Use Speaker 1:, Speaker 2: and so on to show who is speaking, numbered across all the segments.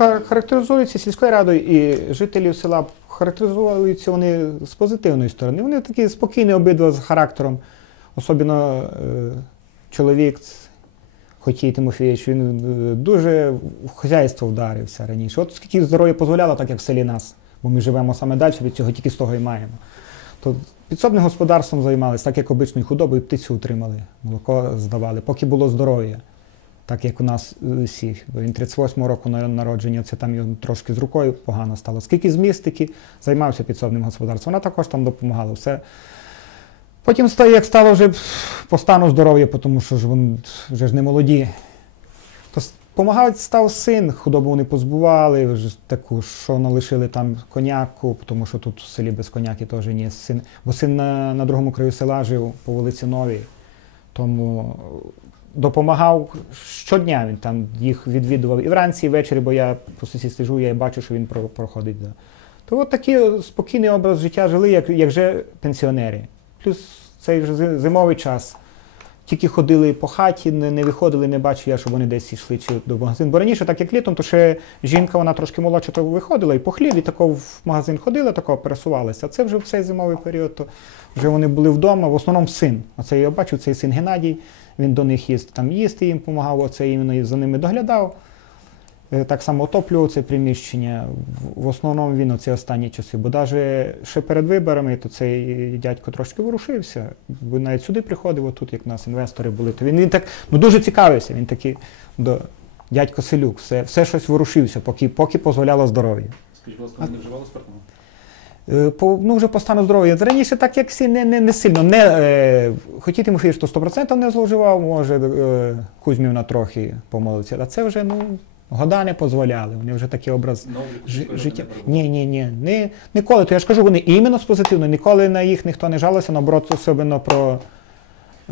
Speaker 1: хар- характеризуються сільською радою і жителів села характеризуються вони з позитивної сторони. Вони такі спокійні обидва з характером. Особливо е, чоловік Хотій Тимофійович, він е, дуже в хазяйство вдарився раніше. От скільки здоров'я дозволяло, так як в селі нас, бо ми живемо саме далі, від цього тільки з того і маємо. То підсобним господарством займалися, так як обичною худобою, птицю утримали, молоко здавали, поки було здоров'я. Так як у нас е, всіх. Бо Він 38-го року народження, це там його трошки з рукою погано стало. Скільки з містики займався підсобним господарством, вона також там допомагала. Все. Потім як стало вже по стану здоров'я, тому що ж вони вже ж не молоді. То став син, худобу вони позбували, вже таку, що налишили там коняку, тому що тут в селі без коняки теж ні. Син, бо син на, на другому краю села жив по вулиці Новій. Тому допомагав щодня. Він там їх відвідував і вранці, і ввечері, бо я по сусідстві живу, я бачу, що він про- проходить. То от такий спокійний образ життя жили, як, як же пенсіонери. Плюс цей вже зимовий час. Тільки ходили по хаті, не, не виходили, не бачив я, щоб вони десь йшли чи до магазину. Бо раніше, так як літом, то ще жінка, вона трошки молодша, то виходила і по хліб, і тако в магазин ходила, тако пересувалася. А це вже в цей зимовий період, то вже вони були вдома, в основному син. Оце я бачив, цей син Геннадій, він до них їздив там їсти, їм допомагав, оце іменно за ними доглядав. Е, Так само отоплював це приміщення. В- основному він оці останні часи. Бо навіть ще перед виборами, то цей дядько трошки ворушився. Бо навіть сюди приходив, отут, як у нас інвестори були. То він, він так ну, дуже цікавився. Він такий до дядько Селюк, все, все щось ворушився, поки, поки дозволяло здоров'я.
Speaker 2: Скажіть, будь ласка, не вживали спиртного?
Speaker 1: Е, По, ну, вже по стану здоров'я. Раніше так як всі не, не, не сильно. Не, е, хотів Тимофій, що 100% не зловживав, може е, Кузьмівна трохи помолиться. А це вже ну, года не дозволяли. Вони вже такий образ
Speaker 2: ради
Speaker 1: життя.
Speaker 2: перебували?
Speaker 1: Ні, ні, ні. Ніколи. То я ж кажу, вони іменно з позитивно, ніколи на їх ніхто не жалився, наоборот, особливо про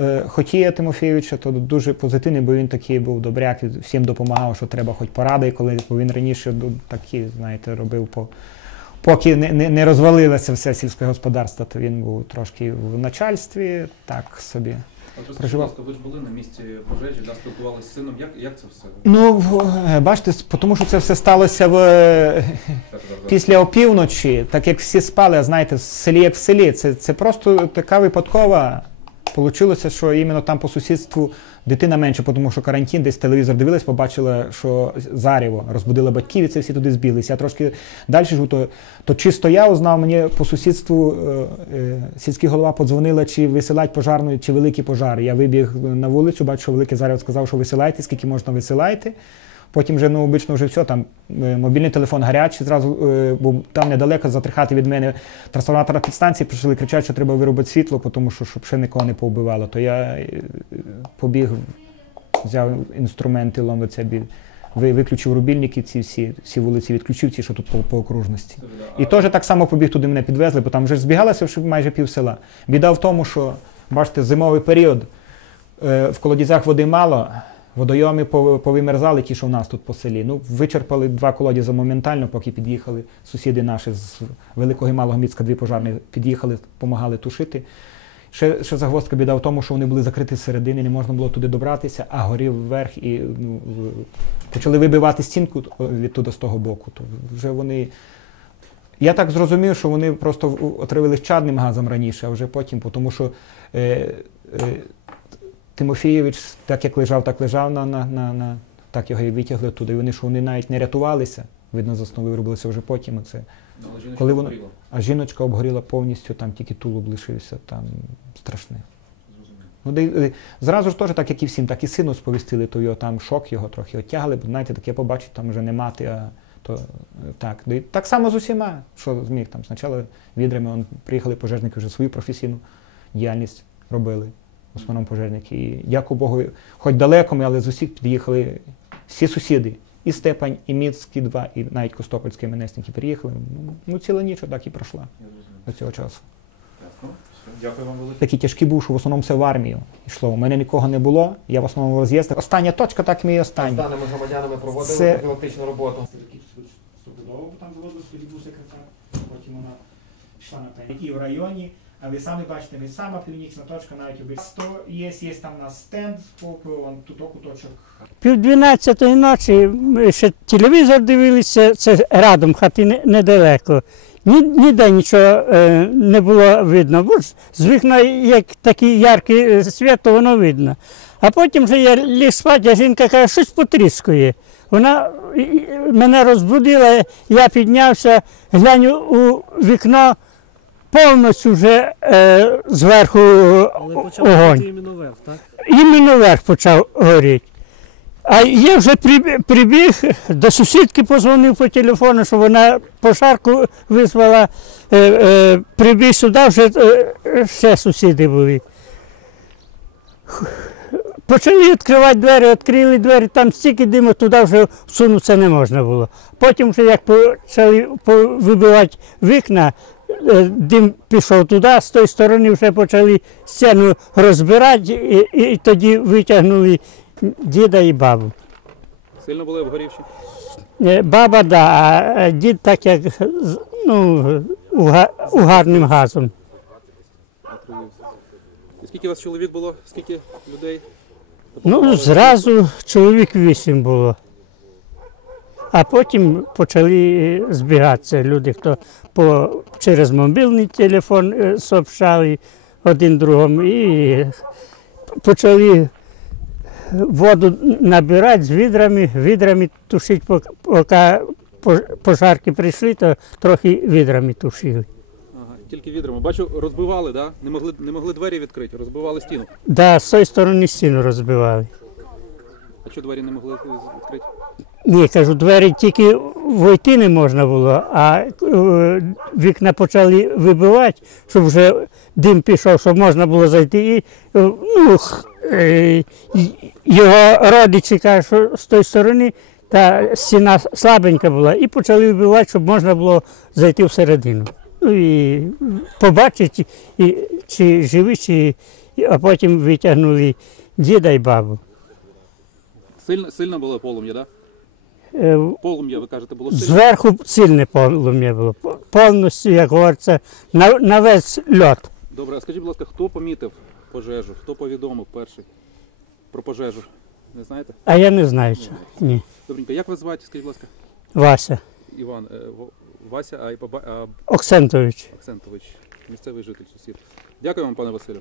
Speaker 1: е, Хотія Тимофійовича, то дуже позитивний, бо він такий був добряк, всім допомагав, що треба хоч поради, коли бо він раніше ну, такі, знаєте, робив по. Поки не, не, не розвалилося все сільське господарство, то він був трошки в начальстві, так собі. Проживав.
Speaker 2: ви ж були на місці пожежі, да, спілкувалися з сином. Як, як це все?
Speaker 1: Ну, е, бачите, тому що це все сталося в, е, після опівночі, так як всі спали, а знаєте, в селі як в селі. Це, це просто така випадкова. Получилося, що іменно там по сусідству дитина менше, тому що карантин, десь телевізор дивилась, побачила, що заріво розбудила батьків, і це всі туди збіглися. Я трошки далі живу, то, то чисто я узнав, мені по сусідству е, е, сільський голова подзвонила, чи висилать пожарну, чи великий пожар. Я вибіг на вулицю, бачу, що великий заряд сказав, що висилайте, скільки можна висилайте. Потім вже ну, обично вже все, там е, мобільний телефон гарячий, зразу, е, бо там недалеко за три хати від мене трансформатора підстанції прийшли кричати, що треба виробити світло, тому що щоб ще нікого не повбивало. То я е, побіг, взяв інструменти, ломиться, бі- ви- виключив рубільники, ці всі, всі вулиці відключив, ці, що тут по, по окружності. І теж так само побіг туди мене підвезли, бо там вже збігалося вже майже пів села. Біда в тому, що, бачите, зимовий період, в колодязях води мало, водойоми повимерзали, ті, що в нас тут по селі. Ну, вичерпали два колодязі моментально, поки під'їхали сусіди наші з Великого і Малого Міцка, дві пожарні, під'їхали, допомагали тушити. Ще, ще загвоздка біда в тому, що вони були закриті зсередини, не можна було туди добратися, а горів вверх і ну, почали вибивати стінку відтуди з того боку. То вже вони. Я так зрозумів, що вони просто отравились чадним газом раніше, а вже потім, тому що е, е, Тимофійович, так як лежав, так лежав на, на, на, на так його і витягли туди. І вони що вони навіть не рятувалися. Видно, з основи виробилося вже потім. Оце.
Speaker 2: Але жіночка
Speaker 1: коли воно- А жіночка обгоріла повністю, там тільки тулуб лишився, там страшне. Ну, де, е, зразу ж теж, так як і всім, так і сину сповістили, то його там шок його трохи оттягли, бо знаєте, таке побачить, там вже не мати, а то е, так. І так само з усіма, що зміг там. Спочатку відрами он, приїхали пожежники вже свою професійну діяльність робили, в основному пожежники. І дякую Богу, хоч далеко ми, але з усіх під'їхали всі сусіди. І Степань, і Міцький два, і навіть Костопольські менесники приїхали. Ну, Ну, ціла ніч так і пройшла до цього часу.
Speaker 2: Дякую вам велике.
Speaker 1: Такий тяжкий був, що в основному все в армію йшло. У мене нікого не було, я в основному роз'їздив. Остання точка, так мій
Speaker 3: З
Speaker 1: останній.
Speaker 3: даними громадянами проводили
Speaker 1: Це-
Speaker 3: профілактичну роботу.
Speaker 1: Там заводу собі був секретар, потім вона пішла на пенсію. І в районі ви самі бачите, ми сама північна точка навіть обіцяно є, є там у нас стенд, попри он тут куточок.
Speaker 4: Пів дванадцятої ночі ми ще телевізор дивилися, це радом хати недалеко. Ні, ніде нічого е, не було видно. Бо з вікна, як такий яркий е, світ, воно видно. А потім вже я ліг спати, а жінка каже, щось потріскує. Вона мене розбудила, я піднявся, глянь у вікно, повністю вже е, зверху
Speaker 5: Але почав
Speaker 4: огонь.
Speaker 5: горіти іменно вверх, так?
Speaker 4: іменно верх почав горіти. А я вже прибіг, прибіг до сусідки позвонив по телефону, що вона пожарку визвала. Е, е, прибіг сюди, вже е, ще сусіди були. Почали відкривати двері, відкрили двері, там стільки диму, туди вже всунутися не можна було. Потім, вже як почали по- вибивати вікна, е, дим пішов туди, з тої сторони вже почали стіну розбирати, і, і тоді витягнули діда і бабу.
Speaker 2: Сильно були обгорівші?
Speaker 4: Е, Баба, да, а дід так як ну, угарним газом.
Speaker 2: І скільки у вас чоловік було? Скільки людей?
Speaker 4: Ну, зразу чоловік вісім було. А потім почали збігатися люди, хто по, через мобільний телефон е, сообщали один другому і почали воду набирати з відрами, відрами тушити, поки пожарки прийшли, то трохи відрами тушили.
Speaker 2: Ага, тільки відрами. Бачу, розбивали, да? не, могли, не могли двері відкрити, розбивали стіну.
Speaker 4: Да, з тої сторони стіну розбивали.
Speaker 2: А що двері не могли відкрити?
Speaker 4: Ні, кажу, двері тільки войти не можна було, а е, вікна почали вибивати, щоб вже дим пішов, щоб можна було зайти. І е, ну, е, його родичі кажуть, що з тої сторони та стіна слабенька була, і почали вибивати, щоб можна було зайти всередину. Ну і побачити, і, чи живі, чи, а потім витягнули діда і бабу.
Speaker 2: Сильно, сильно було полум'я, так?
Speaker 4: Е,
Speaker 2: Да? Полум'я, ви кажете, було сильно?
Speaker 4: Зверху сильне полум'я було. Повністю, як говориться, на, на весь льот.
Speaker 2: Добре, а скажіть, будь ласка, хто помітив пожежу? Хто повідомив перший про пожежу? Не знаєте?
Speaker 4: А я не знаю цього. Ні.
Speaker 2: Добренько, як вас звати, скажіть, будь ласка?
Speaker 4: Вася
Speaker 2: Іван, е, Вася, а, і баба- а
Speaker 4: Оксентович.
Speaker 2: Акцентович, місцевий житель сусід. Дякую вам, пане Василю.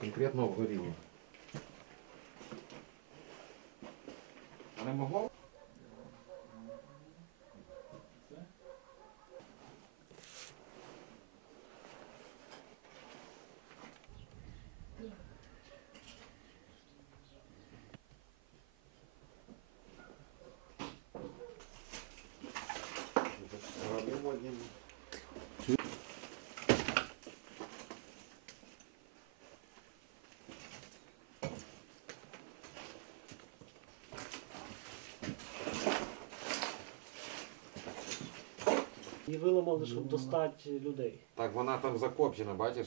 Speaker 3: конкретно обгоріло. А не могло?
Speaker 5: І виламали, щоб достати людей.
Speaker 3: Так, вона там закопчена, бачиш,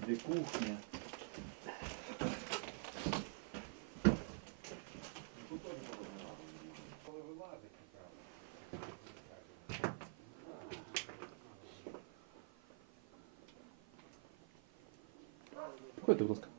Speaker 6: Где кухня?
Speaker 2: Виходьте, ты ласка.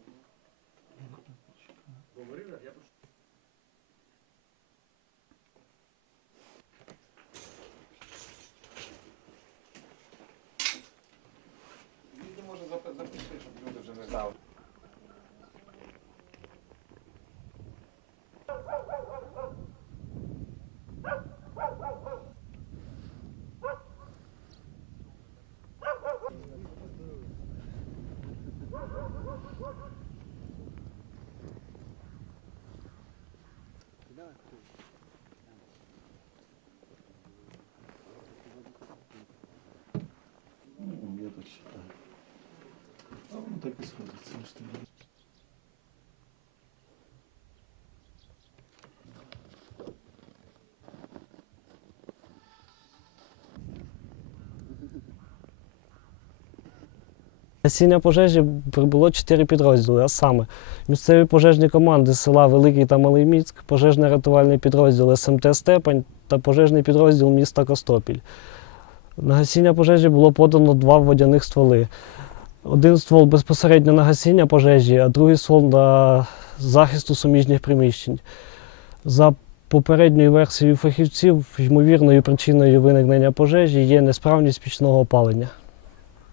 Speaker 6: Так і сходиться.
Speaker 5: Гасіння пожежі прибуло чотири підрозділи, а саме місцеві пожежні команди села Великий та Малий Міцк, пожежно-рятувальний підрозділ СМТ Степань та пожежний підрозділ міста Костопіль. На гасіння пожежі було подано два водяних стволи. Один ствол безпосередньо на гасіння пожежі, а другий ствол на захисту суміжних приміщень. За попередньою версією фахівців, ймовірною причиною виникнення пожежі є несправність пічного опалення.